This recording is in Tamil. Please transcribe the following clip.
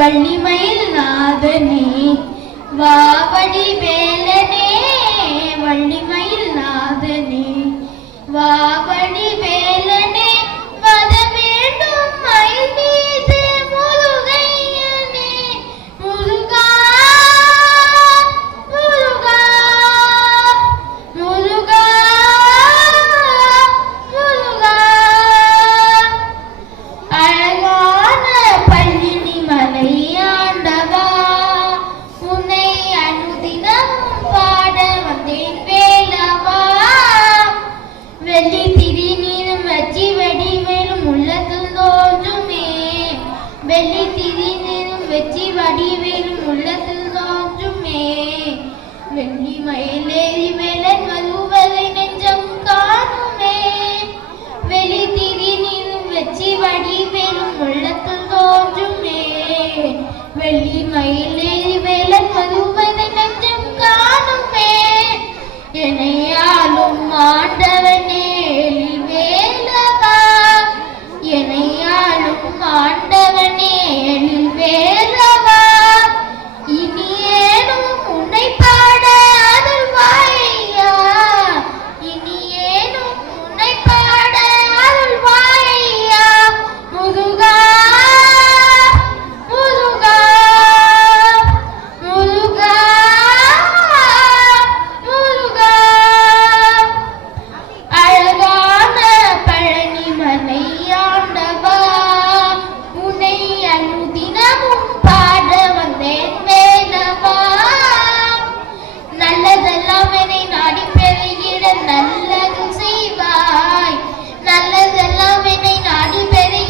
வள்ளிமயில் நாதனே வாவடி வேலனே வள்ளிமயில் நாதனே வாவடி வேலனே வத வேண்டும் மயில் மீது முருகையனே முருகா முருகா முருகா முருகா அழகான பள்ளினி மலை ஆண்டவா உன்னை அனுதினம் பாட வந்தேன் வேலவா வெள்ளி திரி நீரும் வச்சி வடிவேலும் உள்ளத்தில் தோன்றுமே வெள்ளி திரி நீரும் வச்சி வடிவேலும் உள்ளத்தில் தோன்றுமே வெள்ளி மயிலேறி